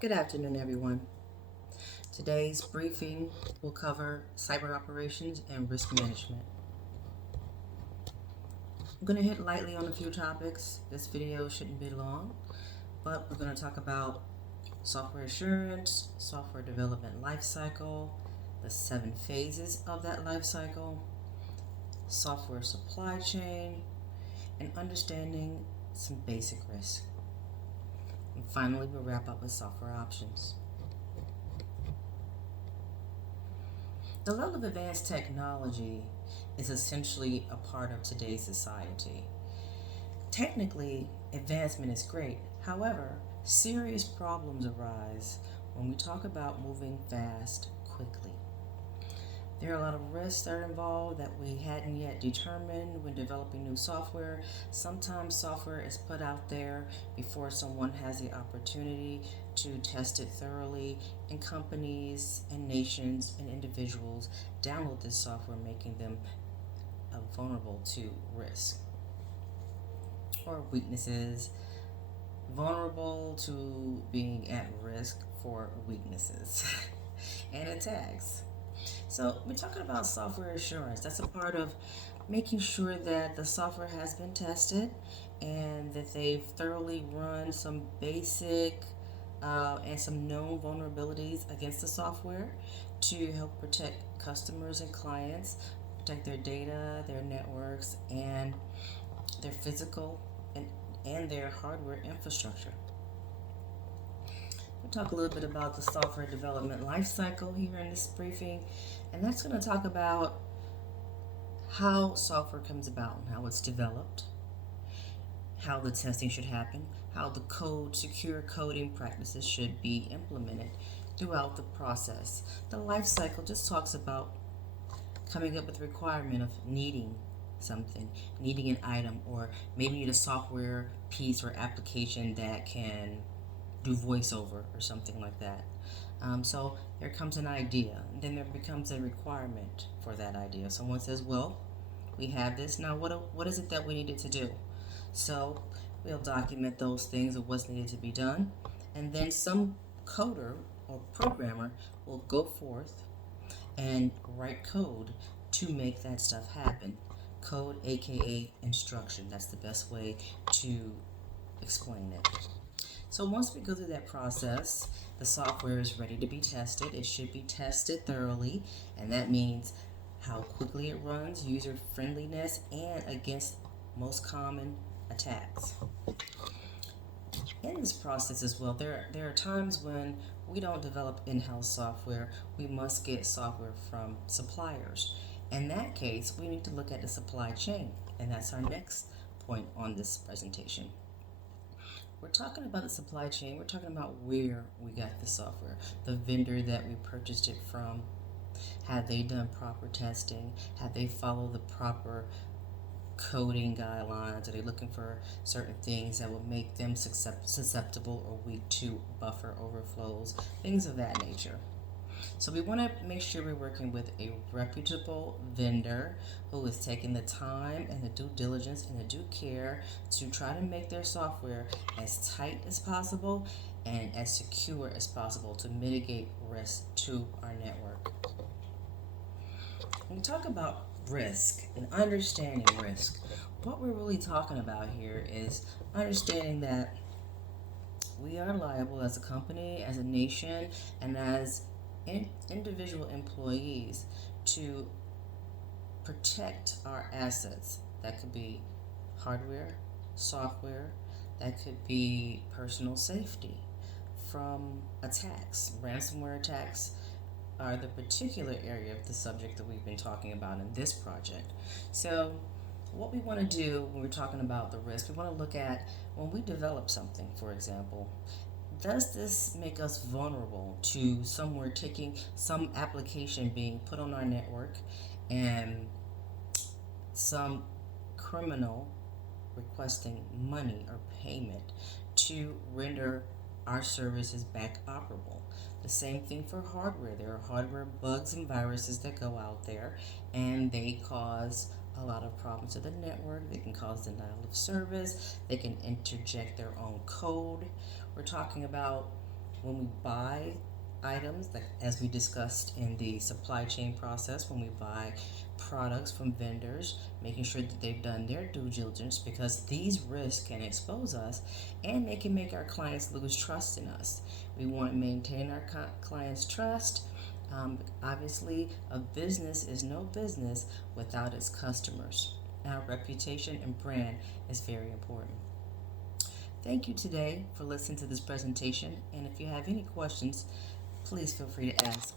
Good afternoon, everyone. Today's briefing will cover cyber operations and risk management. I'm going to hit lightly on a few topics. This video shouldn't be long, but we're going to talk about software assurance, software development lifecycle, the 7 phases of that lifecycle, software supply chain, and understanding some basic risk. And finally, we'll wrap up with software options. The level of advanced technology is essentially a part of today's society. Technically, advancement is great. However, serious problems arise when we talk about moving fast, quickly. There are a lot of risks that are involved that we hadn't yet determined when developing new software. Sometimes software is put out there before someone has the opportunity to test it thoroughly, and companies and nations and individuals download this software, making them vulnerable to risk or weaknesses, vulnerable to being at risk for weaknesses and attacks. So we're talking about software assurance. That's a part of making sure that the software has been tested and that they've thoroughly run some basic and some known vulnerabilities against the software to help protect customers and clients, protect their data, their networks, and their physical and their hardware infrastructure. We'll talk a little bit about the software development lifecycle here in this briefing, and that's going to talk about how software comes about and how it's developed, how the testing should happen, how the secure coding practices should be implemented throughout the process. The lifecycle just talks about coming up with the requirement of needing something, needing an item, or maybe need a software piece or application that can do voiceover or something like that. So there comes an idea, and then there becomes a requirement for that idea. Someone says, well, we have this, now what is it that we needed to do? So we'll document those things of what's needed to be done, and then some coder or programmer will go forth and write code to make that stuff happen. Code, aka instruction. That's the best way to explain it. So once we go through that process, the software is ready to be tested. It should be tested thoroughly, and that means how quickly it runs, user friendliness, and against most common attacks. In this process as well, there are times when we don't develop in-house software. We must get software from suppliers. In that case, we need to look at the supply chain, and that's our next point on this presentation. We're talking about the supply chain. We're talking about where we got the software, the vendor that we purchased it from. Have they done proper testing? Have they followed the proper coding guidelines? Are they looking for certain things that will make them susceptible or weak to buffer overflows? Things of that nature. So we want to make sure we're working with a reputable vendor who is taking the time and the due diligence and the due care to try to make their software as tight as possible and as secure as possible to mitigate risk to our network. When we talk about risk and understanding risk, what we're really talking about here is understanding that we are liable as a company, as a nation, and as individual employees to protect our assets. That could be hardware, software, that could be personal safety from attacks. Ransomware attacks are the particular area of the subject that we've been talking about in this project. So what we want to do when we're talking about the risk, we want to look at when we develop something, for example, does this make us vulnerable to somewhere taking some application being put on our network and some criminal requesting money or payment to render our services back operable? The same thing for hardware. There are hardware bugs and viruses that go out there, and they cause a lot of problems to the network. They can cause denial of service. They can interject their own code. We're talking about When we buy items, like as we discussed in the supply chain process, when we buy products from vendors, making sure that they've done their due diligence, because these risks can expose us and they can make our clients lose trust in us. We want to maintain our clients' trust. Obviously, a business is no business without its customers. Our reputation and brand is very important. Thank you today for listening to this presentation, and if you have any questions, please feel free to ask.